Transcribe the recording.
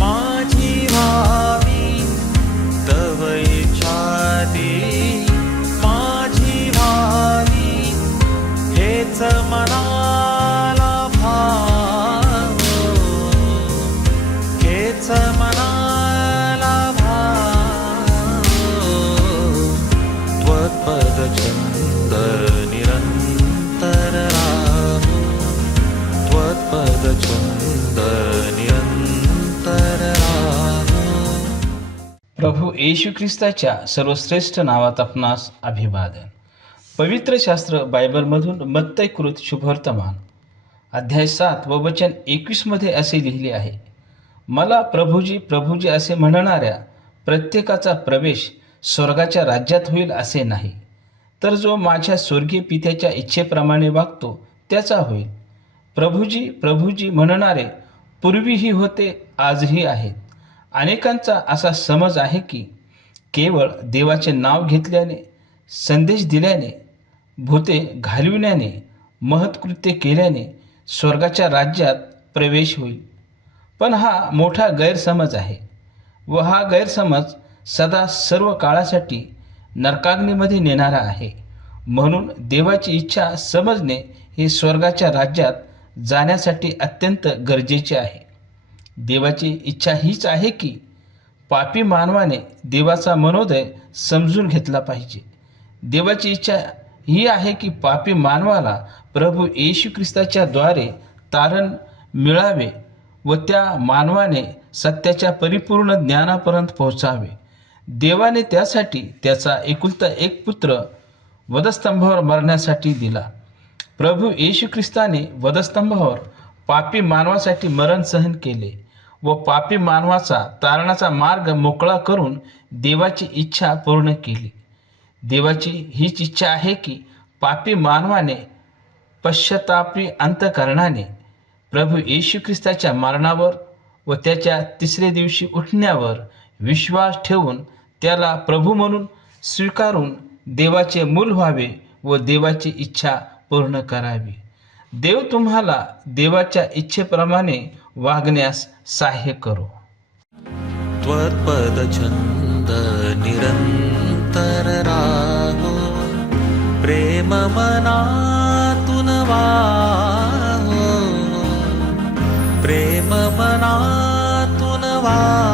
माझी व्हावी तव इच्छा ती माझी व्हावी हेच मनाला भाव हेच मनाला भाव त्वत्पद छंद निरंतर राहो त्वत्पद छंद निरंतर राहो. प्रभू येशू ख्रिस्ताच्या सर्वश्रेष्ठ नावात आपणास अभिवादन. पवित्र शास्त्र बायबलमधून मत्तई कृत शुभवर्तमान अध्याय 7 व वचन 21 मध्ये असे लिहिले आहे, मला प्रभूजी प्रभूजी असे म्हणणाऱ्या प्रत्येकाचा प्रवेश स्वर्गाच्या राज्यात होईल असे नाही, तर जो माझ्या स्वर्गीय पित्याच्या इच्छेप्रमाणे वागतो त्याचा होईल. प्रभूजी प्रभूजी म्हणणारे पूर्वीही होते, आजही आहेत. अनेकांचा असा समज आहे की केवळ देवाचे नाव घेतल्याने, संदेश दिल्याने, भूते घालविण्याने, महत्कृत्य केल्याने स्वर्गाच्या राज्यात प्रवेश होईल. पण हा मोठा गैरसमज आहे व हा गैरसमज सदा सर्व काळासाठी नरकाग्नीमध्ये नेणारा आहे. म्हणून देवाची इच्छा समजणे हे स्वर्गाच्या राज्यात जाण्यासाठी अत्यंत गरजेचे आहे. देवाची इच्छा हीच आहे की पापी मानवाने देवाचा मनोदय समजून घेतला पाहिजे. देवाची इच्छा ही आहे की पापी मानवाला प्रभू येशू ख्रिस्ताच्या द्वारे तारण मिळावे व त्या मानवाने सत्याच्या परिपूर्ण ज्ञानापर्यंत पोहोचावे. देवाने त्यासाठी त्याचा एकुलता एक पुत्र वधस्तंभावर मरण्यासाठी दिला. प्रभू येशू ख्रिस्ताने वधस्तंभावर पापी मानवासाठी मरण सहन केले व पापी मानवाचा तारणाचा मार्ग मोकळा करून देवाची इच्छा पूर्ण केली. देवाची हीच इच्छा आहे की पापी मानवाने पश्चातापी अंतःकरणाने प्रभू येशू ख्रिस्ताच्या मरणावर व त्याच्या तिसऱ्या दिवशी उठण्यावर विश्वास ठेवून त्याला प्रभू म्हणून स्वीकारून देवाचे मूल व्हावे व देवाची इच्छा पूर्ण करावी. देव तुम्हाला देवाच्या इच्छेप्रमाणे वागण्यास सहाय्य करो. त्वत्पद छंद निरंतर राहो प्रेम मनातून वाहो प्रेम मनातून वाहो